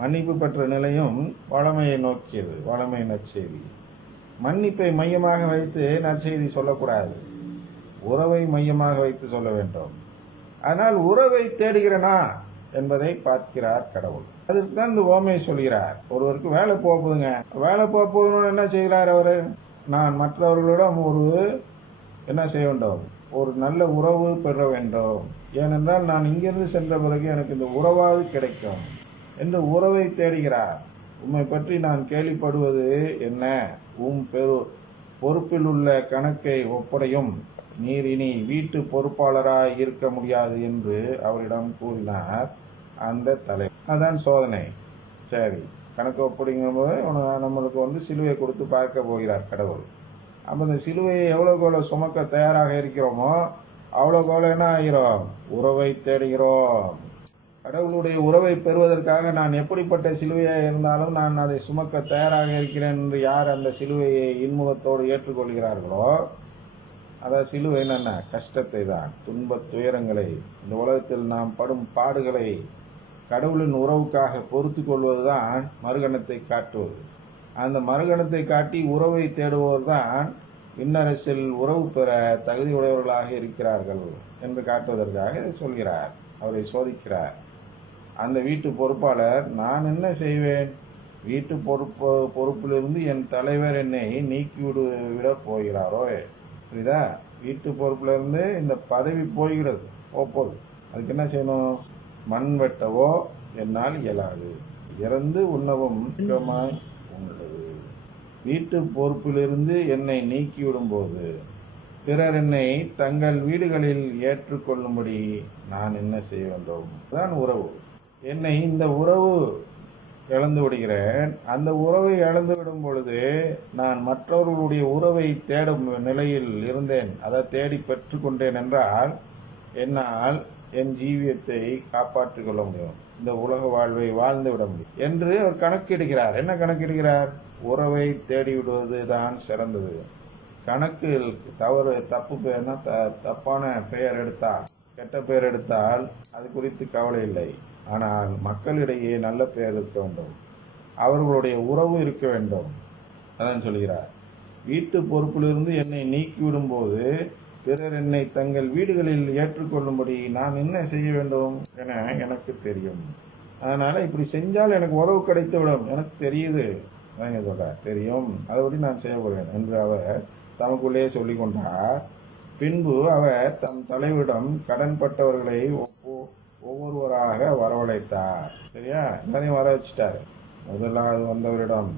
மன்னிப்பு பெற்ற நிலையும் வளமையை நோக்கியது. வளமை நற்செய்தி. மன்னிப்பை மையமாக வைத்து நற்செய்தி சொல்லக்கூடாது, உறவை மையமாக வைத்து சொல்ல வேண்டும். ஆனால் உறவை தேடுகிறனா என்பதை பார்க்கிறார் கடவுள். அதுக்கு தான் இந்த ஓமையை சொல்கிறார். ஒருவருக்கு வேலை போகுதுங்க, வேலை போகணும்னு என்ன செய்கிறார் அவரு? நான் மற்றவர்களிடம் என்ன செய்ய வேண்டும்? ஒரு நல்ல உறவு பெற வேண்டும். ஏனென்றால் நான் இங்கிருந்து சென்ற பிறகு எனக்கு இந்த உறவாவது கிடைக்கும் என்று உறவை தேடுகிறார். உம்மை பற்றி நான் கேள்விப்படுவது என்ன? பொறுப்பில் உள்ள கணக்கை ஒப்படையும், நீர் இனி வீட்டு பொறுப்பாளராய் இருக்க முடியாது என்று அவரிடம் கூறினார் அந்த தலைவர். அதான் சோதனை. சரி, கணக்கு ஒப்படைங்கும்போது நம்மளுக்கு சிலுவையை கொடுத்து பார்க்க போகிறார் கடவுள். அப்போ இந்த சிலுவையை எவ்வளோ சுமக்க தயாராக இருக்கிறோமோ அவ்வளோ என்ன ஆகிறோம்? உறவை தேடுகிறோம். கடவுளுடைய உறவை பெறுவதற்காக நான் எப்படிப்பட்ட சிலுவையாக இருந்தாலும் நான் அதை சுமக்க தயாராக இருக்கிறேன் என்று யார் அந்த சிலுவையை இன்முகத்தோடு ஏற்றுக்கொள்கிறார்களோ, அதாவது சிலுவை என்னென்ன? கஷ்டத்தை தான், துன்பத் துயரங்களை, இந்த உலகத்தில் நாம் படும் பாடுகளை கடவுளின் உறவுக்காக பொறுத்து கொள்வதுதான் மறுகணத்தை காட்டுவது. அந்த மறுகணத்தை காட்டி உறவை தேடுவோர் தான் விண்ணரசில் உறவு பெற தகுதியுடையவர்களாக இருக்கிறார்கள் என்று காட்டுவதற்காக இதை சொல்கிறார். அவரை சோதிக்கிறார். அந்த வீட்டு பொறுப்பாளர், நான் என்ன செய்வேன்? வீட்டு பொறுப்பிலிருந்து என் தலைவர் என்னை விட போகிறாரோ? புரியுதா? வீட்டு பொறுப்பிலிருந்து இந்த பதவி போகிறது, போகுது. அதுக்கு என்ன செய்யணும்? மண் வெட்டவோ என்னால் இயலாது, இறந்து உண்ணவும் உள்ளது. வீட்டு பொறுப்பிலிருந்து என்னை நீக்கிவிடும் போது பிறர் என்னை தங்கள் வீடுகளில் ஏற்றுக்கொள்ளும்படி நான் என்ன செய்ய வேண்டும்? தான் உறவு. என்னை இந்த உறவு இழந்து விடுகிறேன். அந்த உறவை இழந்து விடும் பொழுது நான் மற்றவர்களுடைய உறவை தேடும் நிலையில் இருந்தேன், அதை தேடி பெற்றுக்கொண்டேன் என்றால் என்னால் என் ஜீவியத்தை காப்பாற்றிக் கொள்ள முடியும், இந்த உலக வாழ்வை வாழ்ந்து விட முடியும் என்று அவர் கணக்கிடுகிறார். என்ன கணக்கிடுகிறார்? உறவை தேடிவிடுவது தான் சிறந்தது. கணக்கில் தப்பான பெயர் எடுத்தால், கெட்ட பெயர் எடுத்தால் அது குறித்து கவலை இல்லை. ஆனால் மக்களிடையே நல்ல பெயர் இருக்க வேண்டும், அவர்களுடைய உறவு இருக்க வேண்டும். அதான் சொல்கிறார். வீட்டு பொறுப்பிலிருந்து என்னை நீக்கிவிடும் போது பிறர் என்னை தங்கள் வீடுகளில் ஏற்றுக்கொள்ளும்படி நான் என்ன செய்ய வேண்டும் என எனக்கு தெரியும். அதனால இப்படி செஞ்சால் எனக்கு உறவு கிடைத்து விடும், எனக்கு தெரியுது. அதாங்க சொல்றார், தெரியும், அதுபடி நான் செய்ய போறேன் என்று அவர் தமக்குள்ளே சொல்லி கொண்டார். பின்பு அவர் தம் தலைவரிடம் கடன்பட்டவர்களை ஒவ்வொருவராக வரவழைத்தார். சரியா? எல்லாரையும் வர வச்சுட்டாரு. முதலாவது வந்தவரிடம்,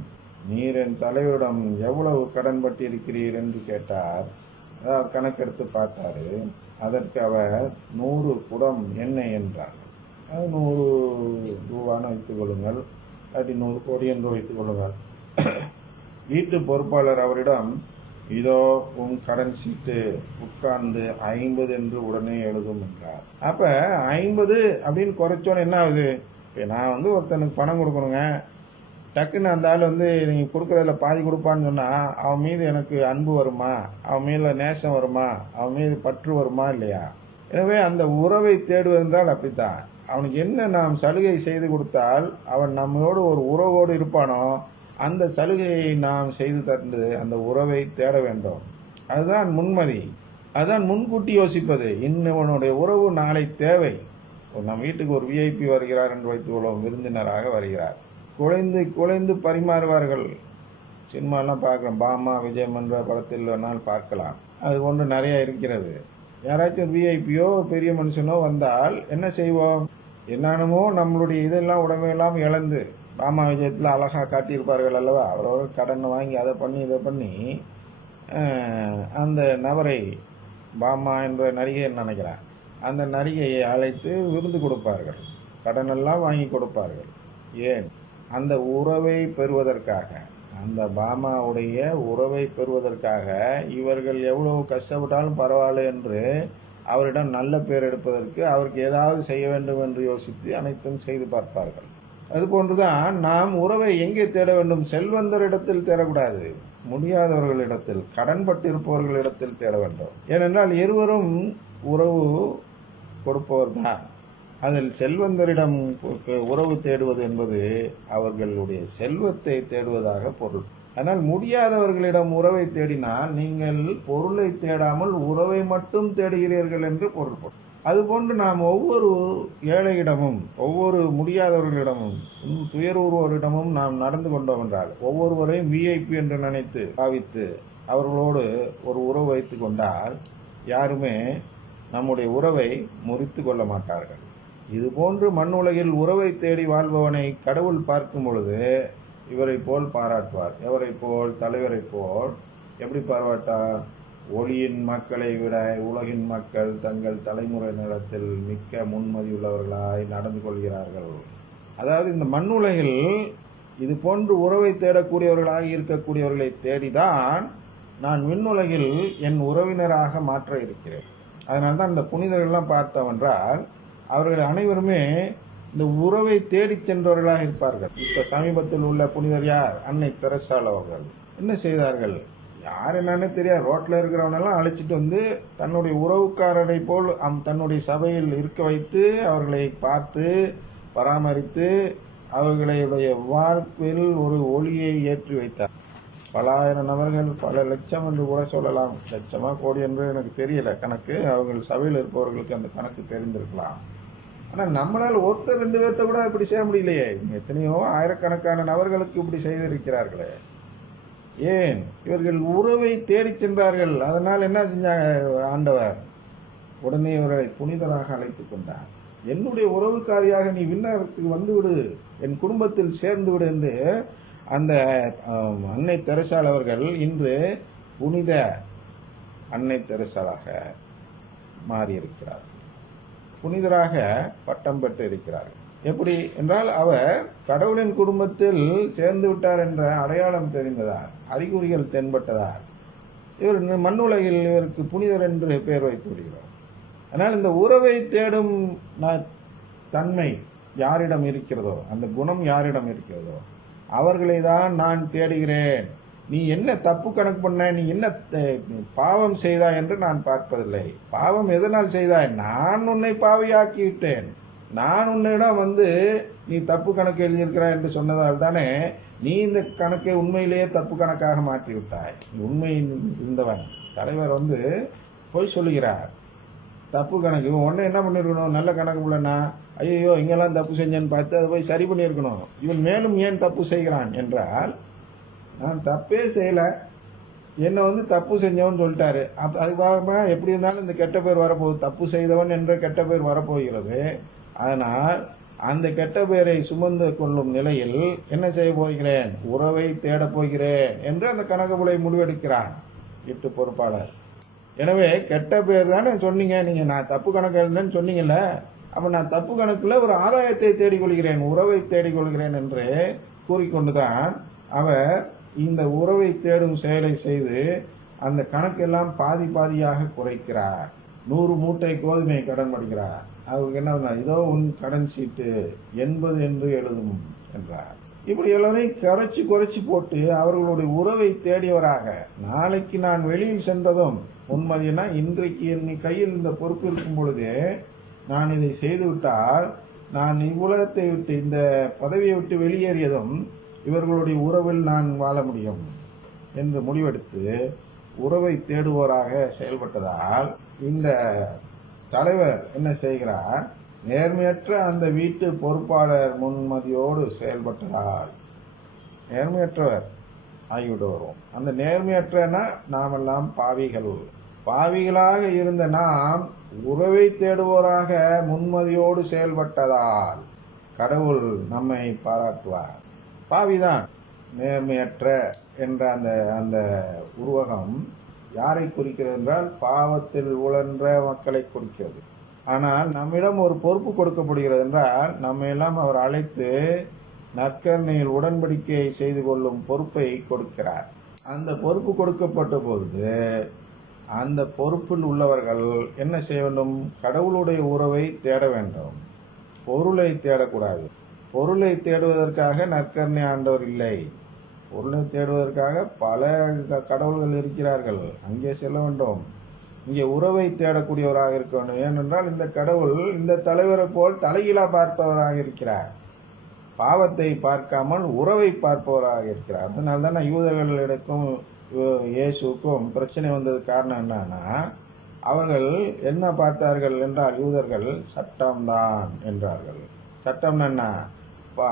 நீர் என் தலைவரிடம் எவ்வளவு கடன்பட்டு இருக்கிறீர் என்று கேட்டார். அதாவது கணக்கெடுத்து பார்த்தாரு. அதற்கு அவர் 100 குடம் எண்ணெய் என்றார். 100 ரூபான்னு வைத்துக் கொள்ளுங்கள், அப்படி 100 கோடி என்று வைத்துக் கொள்ளுங்கள். வீட்டு பொறுப்பாளர் அவரிடம், இதோ உன் கடன் சீட்டு, உட்கார்ந்து 50 என்று உடனே எழுதும் என்றார். அப்ப 50 அப்படின்னு குறைச்சோன்னு என்ன ஆகுது? இப்போ நான் ஒருத்தனுக்கு பணம் கொடுக்கணுங்க, டக்குன்னு அந்த ஆள் நீங்கள் கொடுக்குறதுல பாதி கொடுப்பான்னு சொன்னால் அவன் மீது எனக்கு அன்பு வருமா? அவன் மீது நேசம் வருமா? அவன் மீது பற்று வருமா? இல்லையா? எனவே அந்த உறவை தேடுவதென்றால் அப்படித்தான். அவனுக்கு என்ன நாம் சலுகை செய்து கொடுத்தால் அவன் நம்மளோடு ஒரு உறவோடு இருப்பானோ அந்த சலுகையை நாம் செய்து தந்து அந்த உறவை தேட வேண்டும். அதுதான் முன்மதி, அதுதான் முன்கூட்டி யோசிப்பது. இன்னவனுடைய உறவு நாளை தேவை. நம் வீட்டுக்கு ஒரு விஐபி வருகிறார் என்று வைத்துக்கொள்வோம், விருந்தினராக வருகிறார். குழைந்து பரிமாறுவார்கள். சினிமாலாம் பார்க்கலாம், பாமா விஜயம் என்ற படத்தில் வேணால் பார்க்கலாம். அது போன்று நிறைய இருக்கிறது. யாராச்சும் ஒரு விஐபியோ ஒரு பெரிய மனுஷனோ வந்தால் என்ன செய்வோம்? என்னென்னமோ நம்மளுடைய இதெல்லாம் உடமையெல்லாம் இழந்து, பாமா விஜயத்தில் அழகாக காட்டியிருப்பார்கள் அல்லவா? அவரவர் கடனை வாங்கி அதை பண்ணி இதை பண்ணி அந்த நபரை, பாமா என்ற நடிகை நினைக்கிறேன், அந்த நடிகையை அழைத்து விருந்து கொடுப்பார்கள், கடனெல்லாம் வாங்கி கொடுப்பார்கள். ஏன்? அந்த உறவை பெறுவதற்காக, அந்த பாமாவுடைய உறவை பெறுவதற்காக இவர்கள் எவ்வளவு கஷ்டப்பட்டாலும் பரவாயில்ல என்று அவரிடம் நல்ல பேர் எடுப்பதற்கு அவருக்கு ஏதாவது செய்ய வேண்டும் என்று யோசித்து அனைத்தும் செய்து பார்ப்பார்கள். அதுபோன்றுதான் நாம் உறவை எங்கே தேட வேண்டும்? செல்வந்தரிடத்தில் தேடக்கூடாது, முடியாதவர்களிடத்தில், கடன்பட்டிருப்பவர்களிடத்தில் தேட வேண்டும். ஏனென்றால் இருவரும் உறவு கொடுப்பவர் தான். அதில் செல்வந்தரிடம் உறவு தேடுவது என்பது அவர்களுடைய செல்வத்தை தேடுவதாக பொருள். ஆனால் முடியாதவர்களிடம் உறவை தேடினால் நீங்கள் பொருளை தேடாமல் உறவை மட்டும் தேடுகிறீர்கள் என்று பொருள்படும். அதுபோன்று நாம் ஒவ்வொரு ஏழையிடமும் ஒவ்வொரு முடியாதவர்களிடமும் துயருவோரிடமும் நாம் நடந்து கொண்டோம் என்றால் ஒவ்வொருவரையும் விஐபி என்று நினைத்து பாவித்து அவர்களோடு ஒரு உறவு வைத்து கொண்டால் யாருமே நம்முடைய உறவை முறித்து கொள்ள மாட்டார்கள். இதுபோன்று மண்ணுலகில் உறவை தேடி வாழ்பவனை கடவுள் பார்க்கும் பொழுது இவரை போல் பாராட்டுவார். எவரை போல்? தலைவரை போல். எப்படி பாராட்டார்? ஒளியின் மக்களை விட உலகின் மக்கள் தங்கள் தலைமுறை நிலத்தில் மிக்க முன்மதியுள்ளவர்களாய் நடந்து கொள்கிறார்கள். அதாவது இந்த மண்ணுலகில் இது போன்று உறவை தேடக்கூடியவர்களாக இருக்கக்கூடியவர்களை தேடிதான் நான் விண்ணுலகில் என் உறவினராக மாற்ற இருக்கிறேன். அதனால்தான் இந்த புனிதர்கள்லாம் பார்த்தவென்றால் அவர்கள் அனைவருமே இந்த உறவை தேடி சென்றவர்களாக இருப்பார்கள். இப்ப சமீபத்தில் உள்ள புனிதர் யார்? அன்னை தெரசாள் அவர்கள் என்ன செய்தார்கள்? யார் என்னன்னு தெரியாது, ரோட்ல இருக்கிறவனெல்லாம் அழைச்சிட்டு வந்து தன்னுடைய உறவுக்காரரை போல் தன்னுடைய சபையில் இருக்க வைத்து அவர்களை பார்த்து பராமரித்து அவர்களுடைய வாழ்வில் ஒரு ஒளியை ஏற்றி வைத்தார். பல ஆயிரம் நபர்கள், பல லட்சம் என்று கூட சொல்லலாம். லட்சமா கோடி என்று எனக்கு தெரியல கணக்கு. அவர்கள் சபையில் இருப்பவர்களுக்கு அந்த கணக்கு தெரிந்திருக்கலாம். ஆனால் நம்மளால் ஒருத்தர் 2 பேர்த்த கூட இப்படி செய்ய முடியலையே. எத்தனையோ ஆயிரக்கணக்கான நபர்களுக்கு இப்படி செய்திருக்கிறார்களே. ஏன்? இவர்கள் உறவை தேடி சென்றார்கள். அதனால் என்ன செஞ்சாங்க? ஆண்டவர் உடனே இவர்களை புனிதராக அழைத்து கொண்டார். என்னுடைய உறவுக்காரியாக நீ விண்ணகத்துக்கு வந்து விடு, என் குடும்பத்தில் சேர்ந்து விடு என்று அந்த அன்னை தெரசாள் அவர்கள் இன்று புனித அன்னை தெரசாளாக மாறியிருக்கிறார். புனிதராக பட்டம் பெற்று இருக்கிறார். எப்படி என்றால் அவர் கடவுளின் குடும்பத்தில் சேர்ந்து விட்டார் என்ற அடையாளம் தெரிந்ததால், அறிகுறிகள் தென்பட்டதால் இவர் மண்ணுலகில் இவருக்கு புனிதர் என்று பெயர் வைத்து விடுகிறார். ஆனால் இந்த உறவை தேடும் தன்மை யாரிடம் இருக்கிறதோ, அந்த குணம் யாரிடம் இருக்கிறதோ அவர்களை தான் நான் தேடுகிறேன். நீ என்ன தப்பு கணக்கு பண்ண, நீ என்ன பாவம் செய்தாய் என்று நான் பார்ப்பதில்லை. பாவம் எதனால் செய்தாய்? நான் உன்னை பாவியாக்கிவிட்டேன். நான் உன்னிடம் வந்து நீ தப்பு கணக்கு எழுதியிருக்கிறாய் என்று சொன்னதால் தானே நீ இந்த கணக்கை உண்மையிலேயே தப்பு கணக்காக மாற்றி விட்டாய். உண்மை இருந்தவன் தலைவர் வந்து போய் சொல்லுகிறார், தப்பு கணக்கு. இவன் உடனே என்ன பண்ணிருக்கணும்? நல்ல கணக்கு பிள்ளைனா, ஐயோ இங்கெல்லாம் தப்பு செஞ்சேன்னு பார்த்து அதை போய் சரி பண்ணியிருக்கணும். இவன் மேலும் ஏன் தப்பு செய்கிறான் என்றால், நான் தப்பே செய்யலை, என்னை வந்து தப்பு செஞ்சவன் சொல்லிட்டாரு. அதுக்காக எப்படி இருந்தாலும் இந்த கெட்ட பேர் வரப்போகுது, தப்பு செய்தவன் என்ற கெட்ட பேர் வரப்போகிறது. அதனால் அந்த கெட்ட பேரை சுமந்து கொள்ளும் நிலையில் என்ன செய்ய போகிறேன்? உறவை தேடப் போகிறேன் என்று அந்த கணக்குகளை முடிவெடுக்கிறான் வீட்டு பொறுப்பாளர். எனவே கெட்ட பேர் தானே சொன்னீங்க நீங்கள், நான் தப்பு கணக்கு எழுதுனேன்னு சொன்னீங்கல்ல, அப்போ நான் தப்பு கணக்கில் ஒரு ஆதாயத்தை தேடிக்கொள்கிறேன், உறவை தேடிக்கொள்கிறேன் என்று கூறிக்கொண்டுதான் அவர் இந்த உறவை தேடும் செயலை செய்து அந்த கணக்கெல்லாம் பாதி பாதியாக குறைக்கிறார். 100 மூட்டை கோதுமை கடன் படுகிறார். அவருக்கு என்ன, இதோ உன் கடன் சீட்டு 80 என்று எழுதும் என்றார். இப்படி எல்லாரையும் குறைச்சி போட்டு அவர்களுடைய உறவை தேடியவராக, நாளைக்கு நான் வெளியில் சென்றதும் உண்மதினா இன்றைக்கு என் கையில் இந்த பொறுப்பு இருக்கும் பொழுதே நான் இதை செய்துவிட்டால் நான் இவ்வுலகத்தை விட்டு இந்த பதவியை விட்டு வெளியேறியதும் இவர்களுடைய உறவில் நான் வாழ முடியும் என்று முடிவெடுத்து உறவை தேடுவோராக செயல்பட்டதால் இந்த தலைவர் என்ன செய்கிறார்? நேர்மையற்ற அந்த வீட்டு பொறுப்பாளர் முன்மதியோடு செயல்பட்டதால் நேர்மையற்றவர் ஆகிவிடுவோம். அந்த நேர்மையற்றனா நாமெல்லாம் பாவிகளாக இருந்த நாம் உறவை தேடுவோராக முன்மதியோடு செயல்பட்டதால் கடவுள் நம்மை பாராட்டுவார். பாவிதான் நேர்மையற்ற என்ற அந்த உருவகம் யாரை குறிக்கிறது என்றால் பாவத்தில் உழன்ற மக்களை குறிக்கிறது. ஆனால் நம்மிடம் ஒரு பொறுப்பு கொடுக்கப்படுகிறது என்றால் நம்மையெல்லாம் அவர் அழைத்து நற்கருணையில் உடன்படிக்கையை செய்து கொள்ளும் பொறுப்பை கொடுக்கிறார். அந்த பொறுப்பு கொடுக்கப்பட்ட பொழுது அந்த பொறுப்பில் உள்ளவர்கள் என்ன செய்ய வேண்டும்? கடவுளுடைய உறவை தேட வேண்டும், பொருளை தேடக்கூடாது. பொருளை தேடுவதற்காக நற்கருணை ஆண்டவர் இல்லை. பொருளை தேடுவதற்காக பல கடவுள்கள் இருக்கிறார்கள், அங்கே செல்ல வேண்டும். இங்கே உறவை தேடக்கூடியவராக இருக்க வேண்டும். ஏனென்றால் இந்த கடவுள் இந்த தலைவரை போல் தலைகீழா பார்ப்பவராக இருக்கிறார். பாவத்தை பார்க்காமல் உறவை பார்ப்பவராக இருக்கிறார். அதனால தான் யூதர்களிடக்கும் இயேசுக்கும் பிரச்சனை வந்தது. காரணம் என்னன்னா, அவர்கள் என்ன பார்த்தார்கள் என்றால், யூதர்கள் சட்டம்தான் என்றார்கள். சட்டம் என்ன?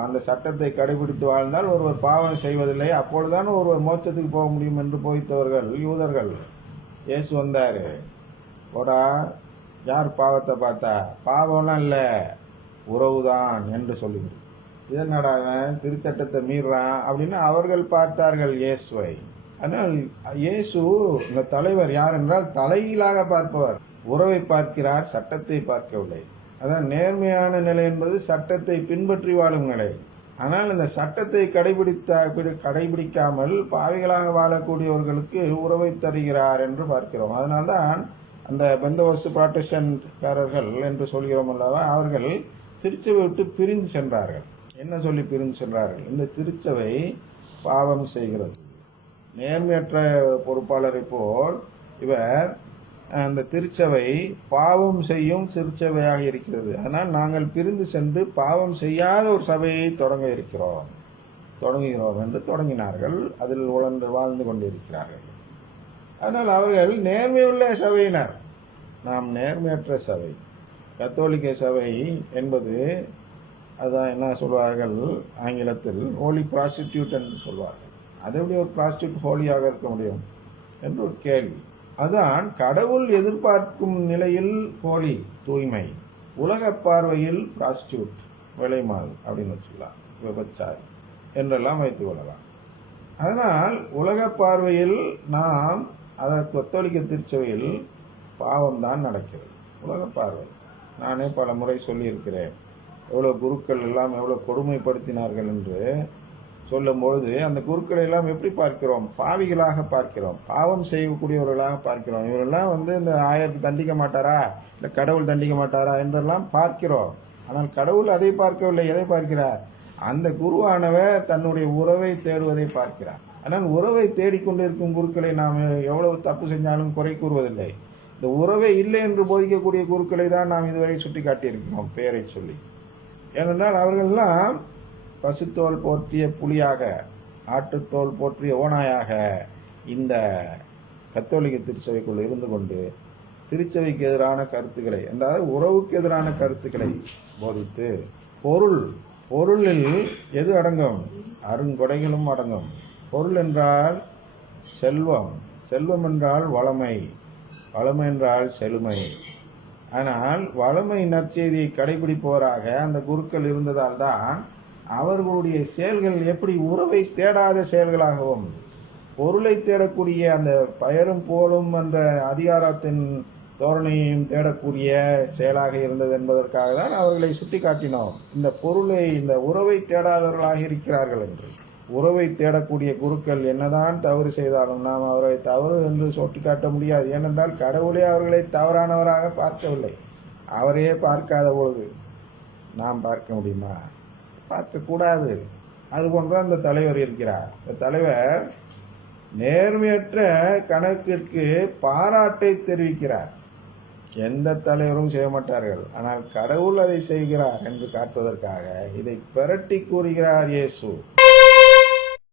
அந்த சட்டத்தை கடைபிடித்து வாழ்ந்தால் ஒருவர் பாவம் செய்வதில்லை, அப்பொழுதுதான் ஒருவர் மோட்சத்துக்கு போக முடியும் என்று போதித்தவர்கள் யூதர்கள். இயேசு வந்தார், போடா யார் பாவத்தை பார்த்தா, பாவம்லாம் இல்லை உறவுதான் என்று சொல்லிவிடு. இதனடா திருச்சட்டத்தை மீறான் அப்படின்னு அவர்கள் பார்த்தார்கள் இயேசுவை. ஆனால் இயேசு இந்த தலைவர் யார் என்றால் தலைகீழாக பார்ப்பவர். உறவை பார்க்கிறார், சட்டத்தை பார்க்கவில்லை. அதான் நேர்மையான நிலை என்பது சட்டத்தை பின்பற்றி வாழும் நிலை. ஆனால் இந்த சட்டத்தை கடைபிடிக்காமல் பாவிகளாக வாழக்கூடியவர்களுக்கு உறவை தருகிறார் என்று பார்க்கிறோம். அதனால்தான் அந்த பெந்தகோஸ்து புராட்டஸ்டன்ட்காரர்கள் என்று சொல்கிறோம் அல்லவா, அவர்கள் திருச்சபை விட்டு பிரிந்து சென்றார்கள். என்ன சொல்லி பிரிந்து சென்றார்கள்? இந்த திருச்சபை பாவம் செய்கிறது. நேர்மையற்ற பொறுப்பாளரை போல் இவர் அந்த திருச்சபை பாவம் செய்யும் திருச்சபையாக இருக்கிறது. அதனால் நாங்கள் பிரிந்து சென்று பாவம் செய்யாத ஒரு சபையை தொடங்குகிறோம் என்று தொடங்கினார்கள். அதில் வாழ்ந்து கொண்டிருக்கிறார்கள். அதனால் அவர்கள் நேர்மையுள்ள சபையினர். நாம் நேர்மையற்ற சபை. கத்தோலிக்க சபை என்பது அதான் என்ன சொல்வார்கள் ஆங்கிலத்தில் ஹோலி ப்ராஸ்டிடியூட் என்று சொல்வார்கள். அது எப்படி ஒரு ப்ராஸ்டிடியூட் ஹோலியாக இருக்க முடியும் என்று ஒரு கேள்வி. அதான் கடவுள் எதிர்பார்க்கும் நிலையில் ஹோலி தூய்மை, உலக பார்வையில் ப்ராஸ்டிடியூட் விலைமாது அப்படின்னு வச்சுக்கலாம், விபச்சாரி என்றெல்லாம் வைத்துக் கொள்ளலாம். அதனால் உலக பார்வையில் நாம் கத்தோலிக்க திருச்சபையில் பாவம்தான் நடக்கிறது. உலக பார்வை நானே பல முறை சொல்லியிருக்கிறேன். எவ்வளோ குருக்கள் எல்லாம் எவ்வளோ கொடுமைப்படுத்தினார்கள் என்று சொல்லும்பொழுது அந்த குருக்களை எல்லாம் எப்படி பார்க்கிறோம்? பாவிகளாக பார்க்கிறோம், பாவம் செய்யக்கூடியவர்களாக பார்க்கிறோம். இவரெல்லாம் இந்த ஆயருக்கு தண்டிக்க மாட்டாரா, இல்லை கடவுள் தண்டிக்க மாட்டாரா என்றெல்லாம் பார்க்கிறோம். ஆனால் கடவுள் அதை பார்க்கவில்லை. எதை பார்க்கிறார்? அந்த குருவானவர் தன்னுடைய உறவை தேடுவதை பார்க்கிறார். ஆனால் உறவை தேடிக்கொண்டிருக்கும் குருக்களை நாம் எவ்வளவு தப்பு செஞ்சாலும் குறை கூறுவதில்லை. இந்த உறவே இல்லை என்று போதிக்கக்கூடிய குருக்களை தான் நாம் இதுவரை சுட்டி காட்டியிருக்கிறோம் பெயரை சொல்லி. ஏனென்றால் அவர்களெல்லாம் பசுத்தோல் போற்றிய புலியாக, ஆட்டுத்தோல் போற்றிய ஓனாயாக இந்த கத்தோலிக்க திருச்சபைக்குள் இருந்து கொண்டு திருச்சபைக்கு எதிரான கருத்துக்களை, அதாவது உறவுக்கு எதிரான கருத்துக்களை போதித்து, பொருளில் எது அடங்கும்? அருங்கொடைகளும் அடங்கும். பொருள் என்றால் செல்வம், செல்வம் என்றால் வளமை, வளமை என்றால் செழுமை. ஆனால் வளமை நற்செய்தியை கடைபிடிப்பவராக அந்த குருக்கள் இருந்ததால் தான் அவர்களுடைய செயல்கள் எப்படி உறவை தேடாத செயல்களாகவும், பொருளை தேடக்கூடிய அந்த பெயரும் போலும் என்ற அதிகாரத்தின் தோரணையையும் தேடக்கூடிய செயலாக இருந்தது என்பதற்காக தான் அவர்களை சுட்டி காட்டினோம். இந்த பொருளை, இந்த உறவை தேடாதவர்களாக இருக்கிறார்கள் என்று. உறவை தேடக்கூடிய குருக்கள் என்னதான் தவறு செய்தாலும் நாம் அவரை தவறு என்று சுட்டி காட்ட முடியாது. ஏனென்றால் கடவுளே அவர்களை தவறானவராக பார்க்கவில்லை. அவரையே பார்க்காத பொழுது நாம் பார்க்க முடியுமா? பார்க்கக்கூடாது. அதுபோன்ற அந்த தலைவர் இருக்கிறார். இந்த தலைவர் நேர்மையற்ற கணக்கிற்கு பாராட்டை தெரிவிக்கிறார். எந்த தலைவரும் செய்ய மாட்டார்கள், ஆனால் கடவுள் அதை செய்கிறார் என்று காட்டுவதற்காக இதை பிரட்டி கூறுகிறார் இயேசு.